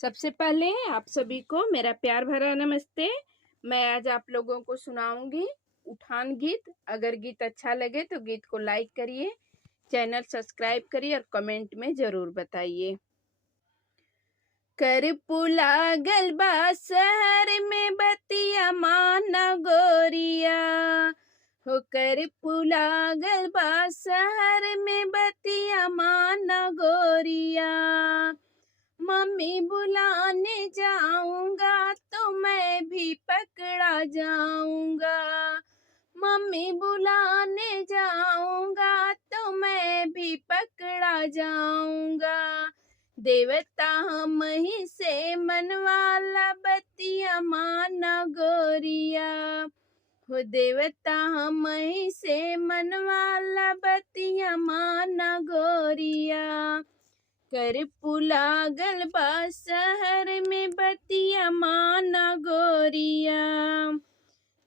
सबसे पहले आप सभी को मेरा प्यार भरा नमस्ते। मैं आज आप लोगों को सुनाऊंगी उठान गीत। अगर गीत अच्छा लगे तो गीत को लाइक करिए, चैनल सब्सक्राइब करिए और कमेंट में जरूर बताइए। कर पुला गलबा शहर में बतिया माना गोरिया, हो कर पुला गलबा शहर में बतिया माना गोरिया। मम्मी बुलाने जाऊंगा तो मैं भी पकड़ा जाऊंगा, मम्मी बुलाने जाऊंगा तो मैं भी पकड़ा जाऊंगा। देवता हम ही से मनवाला बतिया माना गोरिया, हो देवता हम ही से मनवाला बतिया माना गोरिया। कर पुला गलबा शहर में बतिया माना गोरिया।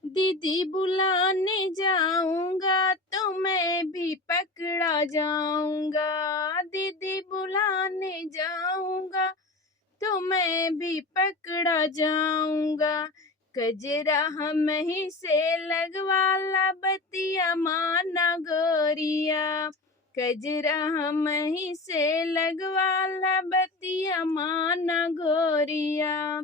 दीदी बुलाने जाऊंगा तो मैं भी पकड़ा जाऊंगा, दीदी बुलाने जाऊंगा तो मैं भी पकड़ा जाऊंगा। कजरा हम ही से लगवाला बतिया माना गोरिया, कजरा हम ही से लगवाला बतिया माना गोरिया।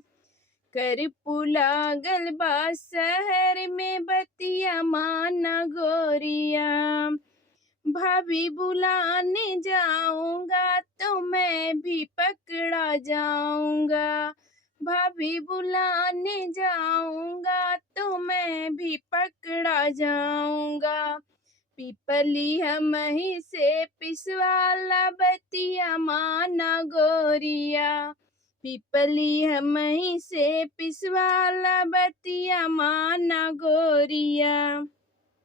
कर पुला गलबा शहर में बतिया माना गोरिया। भाभी बुलाने जाऊंगा तो मैं भी पकड़ा जाऊंगा, भाभी बुलाने जाऊंगा तो मैं भी पकड़ा जाऊंगा। पिपली हम ही से पिसवाला बतिया माना गोरिया, पिपली हम ही से पिसवाला बतिया माना